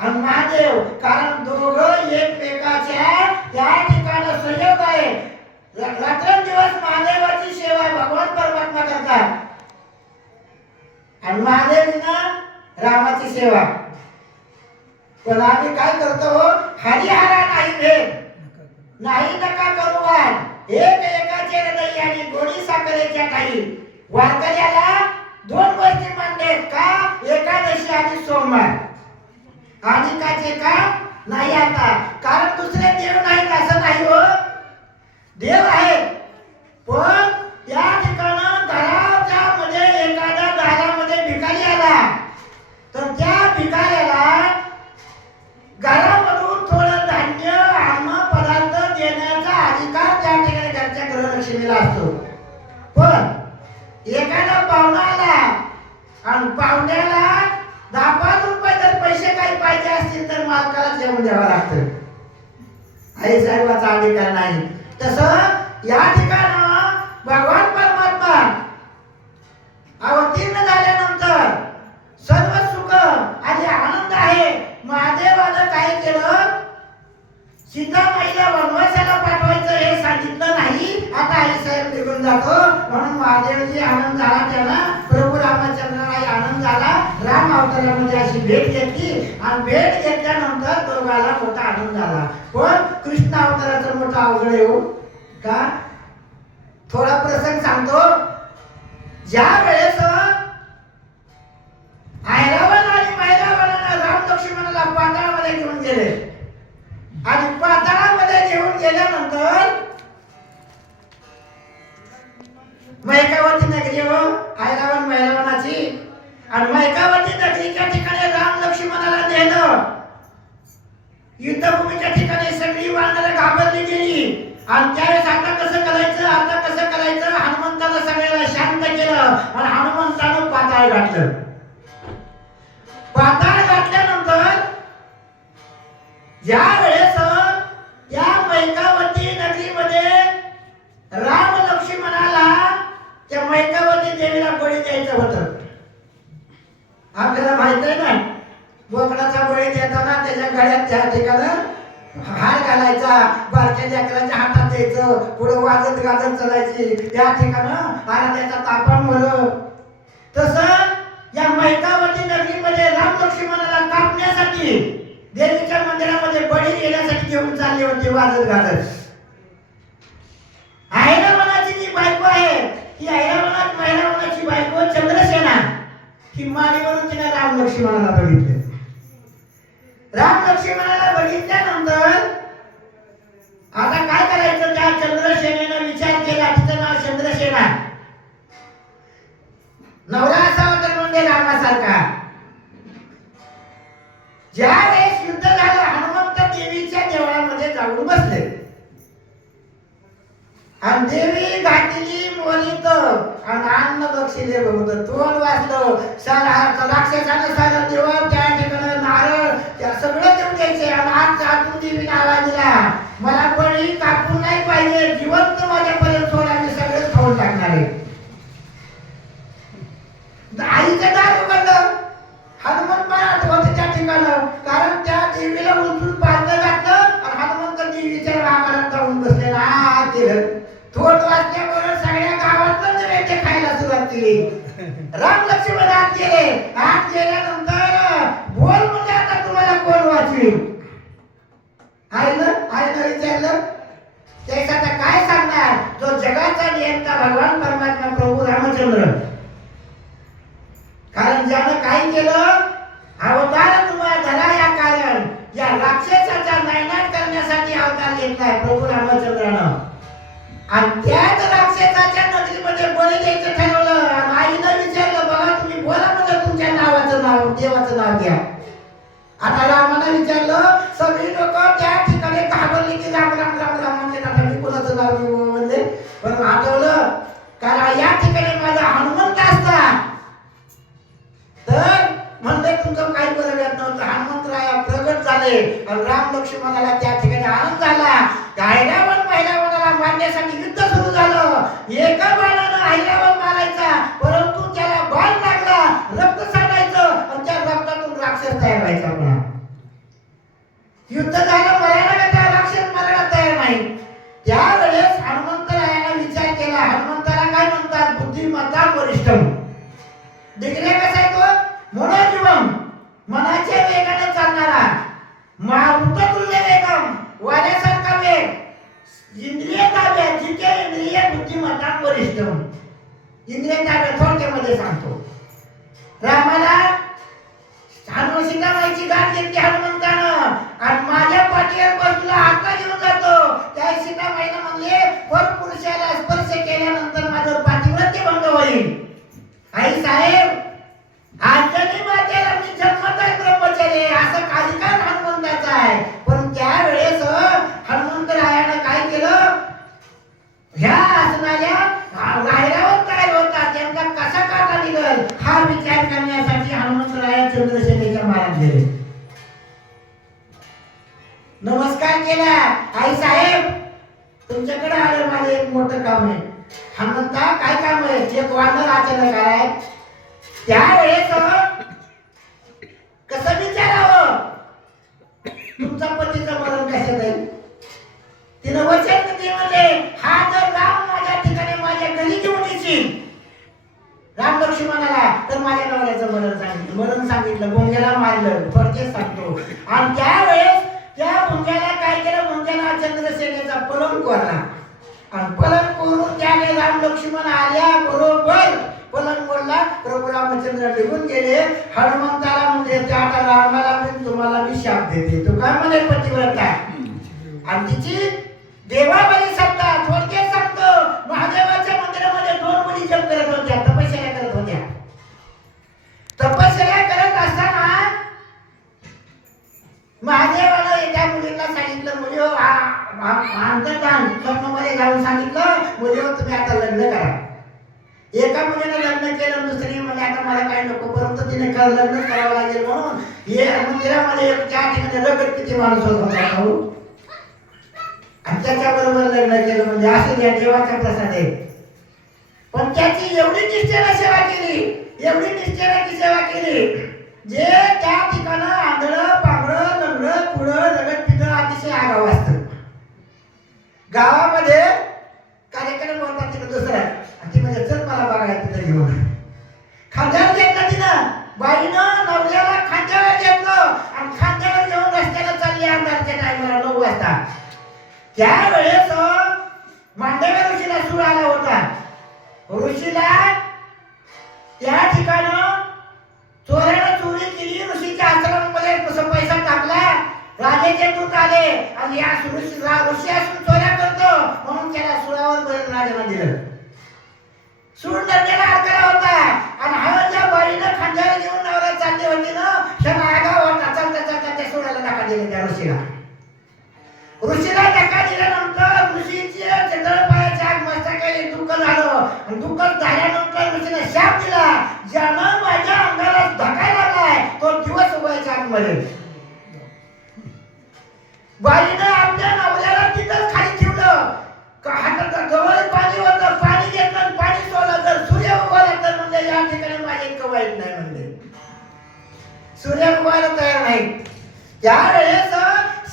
आणि महादेव, कारण दोघं एकमेकाच्या त्या ठिकाणी सहयोग आहे. रात्रंदिवस महादेवाची सेवा भगवान परमात्मा करतात आणि महादेवनं रामाची सेवा. पण आम्ही काय करतो, हरिहरा नाही भेद, नाही नका करू वाद, एक एकाचे हृदय आणि गोडी साखरेच्या काही. वारकऱ्याला दोन गोष्टी मानलेत का, एकादशी आणि सोमवार. आणि काचे का नाही आता, कारण दुसरे देव नाहीत असं नाही हो, देव आहेत. पण त्या ठिकाणी घराच्या मध्ये एखाद्या दारामध्ये भिकारी आला तर त्या भिकाऱ्याला घरामधून थोडं धान्य अन्न पदार्थ देण्याचा अधिकार त्या ठिकाणी घरच्या गृहलक्ष्मीला असतो. पण एखादा पाहुणा आला आणि पाहुण्याला 10-5 रुपये जर पैसे काही पाहिजे असतील तर मालकाला जेवण द्यावं लागतं. आई साहेबाचा अधिकार नाही. तसं या ठिकाणी भगवान परमात्मा अवतीर्ण झाल्यानंतर सर्व सुख आणि आनंद आहे. महादेवानं काय केलं, सीतामाईला वनवासाला पाठवायचं हे सांगितलं नाही. आता आई साहेब निघून जातो म्हणून महादेवजी आनंद झाला, त्यांना प्रभू रामचंद्रालाही आनंद झाला. राम अवतारामध्ये अशी भेट घेतली आणि भेट घेतल्यानंतर दोघाला मोठा आनंद झाला. पण कृष्ण अवताराचं मोठा अवघड आहे हो का. थोडा प्रसंग सांगतो. ज्या वेळेस ऐरावण आणि मैरावणानं राम लक्ष्मणाला पाताळामध्ये घेऊन गेले आणि पाताळामध्ये घेऊन गेल्यानंतर मैकावती नगरी हो ऐरावण मैरावणाची, आणि मैकावती नगरीच्या ठिकाणी राम लक्ष्मणाला नेलं. युद्धभूमीच्या ठिकाणी सगळी वानरं घाबरली गेली आणि त्यावेळेस आता कसं करायचं, आता कसं करायचं, हनुमंतानं सगळ्याला शांत केलं आणि हनुमंतानं पाताळ घातलं. पाताळ घातल्यानंतर ज्या वेळेस या मैकावती नगरीमध्ये राम लक्ष्मणाला त्या मैकावती देवीला बळी द्यायचं होतं. आपल्याला माहित आहे ना, बोकडाचा बळी देताना त्याच्या गळ्यात त्या ठिकाणी हार घालायचा, बारक्या लेकराच्या हातात द्यायचं, पुढे वाजत गाजत चालायची, त्या ठिकाणी आराध्याचा तापण होलं. तसं या मैकावती नगरीमध्ये राम लक्ष्मणाला कापण्यासाठी देवीच्या मंदिरामध्ये बळी देण्यासाठी घेऊन चालले होते वाजत गाजत. ऐरावणाची जी बायको आहे ती मैरावणाची बायको चंद्रसेना, ही माडीवरून तिने राम लक्ष्मणाला बघितले. राम लक्ष्मणाला बघितल्यानंतर आता काय करायचं, त्या चंद्रसेनेनं विचार केला. तिचं नाव चंद्रसेना. नवरा असावा तर म्हणजे रामासारखा. ज्या वेळेस युद्ध झालं हनुमंत देवीच्या देवळामध्ये जाऊन बसले आणि देवी घातली मोरीत आणि अन्न बक्षिले बघत तोंड वाचलं. राक्षसानं सारं देवळ त्या ठिकाणी नारळ त्या सगळं देऊन द्यायचे आणि आज आतून देवीने आवाज दिला, मला बळी कापून नाही पाहिजे, जिवंत माझ्यापर्यंत सोडा, मी सगळेच खाऊन टाकणार आहे. आईचं दार उघडलं. हनुमंत महाराज होते त्या ठिकाणी, कारण त्या देवीला उचलून पाळलं घातलं आणि हनुमंत देवीच्या आकारात जाऊन बसलेला हा केलं. थोड वाजल्याबरोबर सगळ्या गावातलं नैवेद्य खायला सुरुवात केली. राम लक्ष्मण आत गेले. आत गेल्यानंतर बोल म्हणजे आता तुम्हाला कोण वाचवेल. आईनं विचारलं. त्याचा आता काय सांगणार, जो जगाचा नियंता भगवान परमात्मा प्रभू रामचंद्र. कारण ज्यानं काय केलं, अवतार तुम्हाला धरा या कारण या राक्षसाचा नायनाट करण्यासाठी अवतार घेतलाय प्रभू रामचंद्रानं. आणि त्याच राक्षसाच्या नगरीमध्ये बळी द्यायचं ठरवलं. आणि आईनं विचारलं, बघा तुम्ही बोला म्हणजे तुमच्या नावाचं नाव, देवाचं नाव द्या. आता रामानं विचारलं. सगळी लोक त्या ठिकाणी घाबरली की राम राम राम राम म्हणजे आता मी कोणाचं नाव घेऊ म्हणले. पण आठवलं, कारण या ठिकाणी माझा हनुमंत असता तर म्हणते तुमचं काही बरं येत नव्हतं. हनुमंतराया प्रगट झाले आणि राम लक्ष्मणाला त्या ठिकाणी आनंद झाला. ऐरावण मैरावणाला मारण्यासाठी युद्ध सुरू झालं. एका बाणानं ऐरावण मारायचा, परंतु त्याला बाण लागला, रक्त सांडायचं आणि त्या रक्तातून राक्षस तयार व्हायचा. युद्ध झालं, मरायला का त्या राक्षस मरायला तयार नाही. त्यावेळेस हनुमंतरायाने विचार केला. हनुमंताला काय म्हणतात? बुद्धिमत्ता वरिष्ठम. डिग्रे कसा आहे तो? मनोजीवम, मनाच्या वेगाने चालणारा. मारुततुल्य वेगम, वाऱ्यासारखा वेग. इंद्रिय ताब्यात, जिथे इंद्रिय बुद्धिमत्ता वरिष्ठम. इंद्रिय ताब्यात थोडक्यामध्ये सांगतो. रामाला सीतामाईची गाठ घेतली हनुमंतानं आणि माझ्या पाठीवर बसला हाता घेऊन जातो. त्या सीतामाईनं म्हणले, परपुरुषाला स्पर्श केल्यानंतर माझं पातिव्रत्य भंग होईल. आई साहेब, अंजनी मातेला मी जन्मतः ब्रह्मचारी असं अधिकार हनुमंताचा आहे. पण त्यावेळेस हनुमंतरायानं काय केलं? ह्या असणाऱ्या रायरावर तयार होता, त्यांचा कसा काटा निघल हा विचार करण्यासाठी हनुमंतराया चंद्रसेनेच्या महाराज गेले. नमस्कार केला. आई साहेब, तुमच्याकडे आलं, माझं एक मोठं काम आहे. हनुमंता, काय काम आहे? एक वानर अचानक आलाय. त्यावेळेस कसं विचारावं? तुमचा पतीचं मरण कशात आहे? तिनं वचन दिले, म्हणजे हा जर राम माझ्या ठिकाणी माझ्या घरी घेऊन येशील राम लक्ष्मणाला, तर माझ्या नवऱ्याचं मरण सांगितलं. भुंग्याला मारलं, थोडक्यात सांगतो. आणि त्यावेळेस त्या भुंग्याला काय केलं? भुंग्याला चंद्रसेनेचा पलंग कोरला आणि पलंग कोरून त्याने राम लक्ष्मण आल्या बरोबर पलंग बोलला. प्रभू रामचंद्र निघून गेले. हनुमंताला म्हणजे आता रामाला मी तुम्हाला मी शाप देते. तो काय म्हणे? पतिव्रता. आणि तिची देवावरी सत्ता. थोडक्यात सांगतो, महादेवाच्या मंदिरामध्ये 2 मुली जप करत होत्या, तपश्चर्या करत होत्या. तपश्चर्या करत असताना महादेवानं त्या मुलींना सांगितलं, मुली हो, अंतर्धान स्वप्नामध्ये जाऊन सांगितलं, मुली हो, तुम्ही आता लग्न करा. एका मुलीने लग्न केलं, दुसरी म्हणजे आता मला काही नको, परंतु तिने लग्न करावं लागेल म्हणून हे मंदिरामध्ये त्या ठिकाणी रगड किती माणूस होता आणि त्याच्याबरोबर लग्न केलं. म्हणजे असं त्या देवाचा प्रसाद आहे. पण त्याची एवढी निष्ठेने सेवा केली, एवढी निष्ठेने ती सेवा केली, जे त्या ठिकाणं आंधळं पांगळं लंगडं पुढं रगड पिठं अतिशय आगाव असतं. गावामध्ये कार्यक्रम होता तिकडे दुसरा, आणि ती म्हणजे चल मला बघायला तिथं घेऊन. खांद्यावर घेतलं तिनं, बाईनं नवऱ्याला खांद्यावर घेतलं आणि खांद्यावर घेऊन रस्त्याला चालली अंधारच्या टायमाला 9 वाजता. त्यावेळेस मांडव्य ऋषीला सूर आला होता. ऋषीला त्या ठिकाणं चोरानं चोरी केली. ऋषीच्या आश्रमामध्ये पैसा टाकला. राजाचे दूत आले आणि या ऋषी असून चोऱ्या करतो म्हणून त्याला सुरावर बरेच राजाला दिलं. सूर नदीला अडकला होता आणि हळदच्या बाईनं खांद्यावर घेऊन नवरा चालली होती ना, क्षण आगाव होता. चालता चालता त्या सुराला धक्का दिला त्या ऋषीला. ऋषीला धक्का दिल्यानंतर ऋषीचे चंद्रपायाची आग मस्तकाला दुःख झालं आणि दुःख झाल्यानंतर ऋषीने शाप दिला, ज्यानं माझ्या अंगाला धक्का लागलाय तो दिवस उभयाच्या आगमध्ये. बाईनं आपल्या नवऱ्याला तिथंच खाली ठेवलं. हातात गवळ पाणी होतं, पाणी घेतलं आणि पाणी सोडलं. जर सूर्य उगवला तर म्हणजे या ठिकाणी माझे इतकं वाईट नाही. म्हणजे सूर्य उगवायला तयार नाही. त्यावेळेस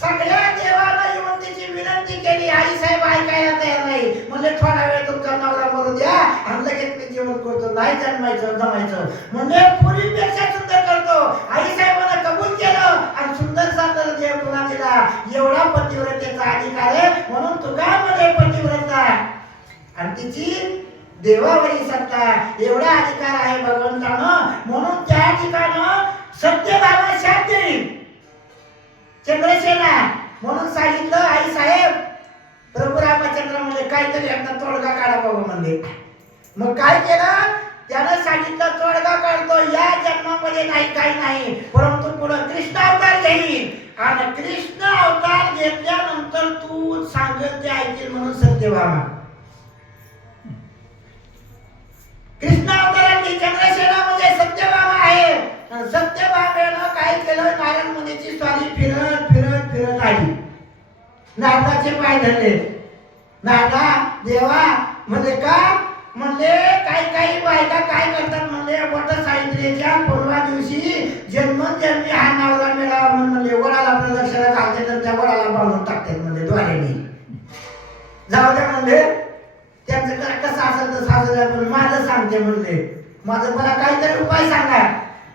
सगळ्या देवाला येऊन तिची विनंती केली. आई साहेब ऐकायला तयार नाही. म्हणजे थोडा वेळ तुमचा नवरा मरू द्या आणि लगेच मी जेवण करतो. नाही जमायचं म्हणजे पूर्वीपेक्षा सुंदर करतो. आई साहेबांना कबूल केलं आणि सुंदर सादर देव तुला दिला. एवढा पतिव्रतेचा अधिकार आहे म्हणून तुकामध्ये पतिव्रता आणि तिची देवावरी सत्ता, एवढा अधिकार आहे भगवंतानं. म्हणून त्या ठिकाणं सत्यभामा शाप देईल चंद्रसेना म्हणून सांगितलं. आई साहेब, प्रभू रामचंद्र म्हणजे काहीतरी एकदा तोडगा काढा बाबा म्हणजे. मग काय केलं? त्यानं सांगितलं तोडगा काढतो. या जन्मामध्ये नाही, काही नाही, परंतु पुढे कृष्ण अवतार घेईल आणि कृष्ण अवतार घेतल्यानंतर तू सांगेल ते ऐकेल म्हणून सत्यभामा. कृष्ण अवताराची चंद्रसेना म्हणजे सत्यभामा आहे. सत्यभामेनं काय केलं? नारायण मुनीची स्वारी फिरत फिरत फिरत आली. नारदाचे पाय धरले. नारदा देवा म्हणजे का? म्हणजे काही बायका काय करतात म्हणजे वट सावित्रीच्या पूर्वा दिवशी जन्मोजन्मी हा नवरा मिळावा म्हणून वडाला प्रदक्षिणा घालतात. माझं मला काहीतरी उपाय सांगा,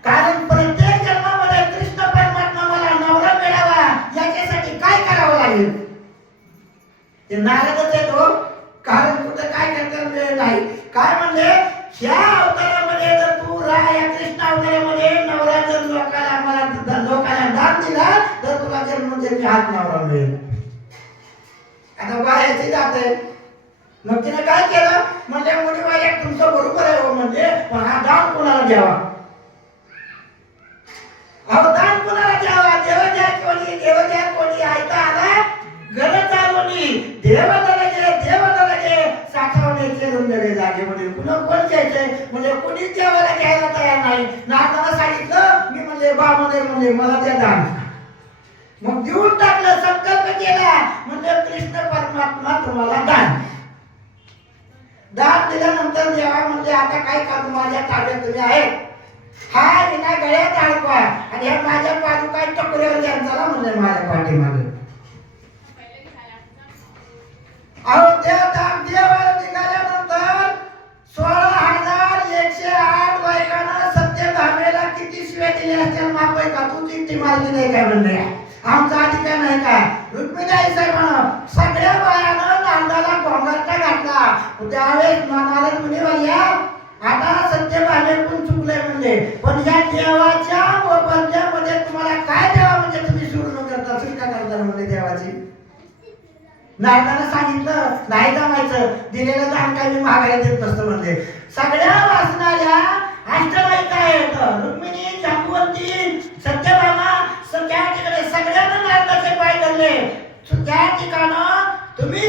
कारण प्रत्येक जन्मामध्ये कृष्ण परमात्मा मला नवरा मिळावा याच्यासाठी काय करावं लागेल. ते नाराजच येतो, कारण कुठं काय करता वेळ नाही. काय म्हणले, ह्या अवतारामध्ये जर तू या कृष्ण अवतारामध्ये नवरा जर लोकांना दान दिला तर तुला जन्मोजन्मी हात नवरा मिळेल. आता बाहेरची जाते, मग तिने काय केलं, म्हणजे मुलीवाल्या तुमचं बरोबर आहे हो, म्हणजे पण हा दान कोणाला द्यावा, अवदान कोणाला द्यावा. देव द्या कोणी ऐका आला गरज चालवणी देव दलगे साठवणे केलून दरे जागे. म्हणजे पुन्हा कोण घ्यायचंय, म्हणजे कोणीच देवाला घ्यायला तयार नाही. नारदाला सांगितलं, मी म्हणले बामध्ये म्हणले मला द्या दान, मग देऊन टाकलं, संकल्प केला, म्हणजे कृष्ण परमात्मा तुम्हाला दान दिल्यानंतर देवा म्हणजे आता काय करू, माझ्या ताब्यात तुम्ही आहे, हा विना गळ्यात अडकवा आणि ह्या माझ्या पादुका टकोऱ्यावर घ्या, चला म्हणले माझ्या पाठीमागे. अहो देवाला निघाल्यानंतर 16,108 बायकांना सत्यभामेला किती शिव्या दिल्या असतील मापय का, तू चिठ्ठी मारली नाही काय म्हणले, आमचा अधिकार नाही का. रुक्मिणी आई साहेबांना सगळ्या बायानं नांदाला गोंगाटा घातला. त्यावेळेस नारद मुनी वाल्या आता सत्यभामेकडून चुकलंय म्हणले, पण या देवाच्या बंध्यामध्ये तुम्हाला काय द्यावा म्हणजे तुम्ही सुरू न करता सुटका करता म्हणजे देवाची. नारदाला सांगितलं नाही जमायचं, दिलेलं दान काय मी मागायला देत नसतं म्हणले. सगळ्या वाचणाऱ्या अष्टबायका आहेत, रुक्मिणी, जांबुवंती, सत्यभामा, त्या ठिकाणी सगळ्यांना नारदाचे पाय धरले. त्या ठिकाणं तुम्ही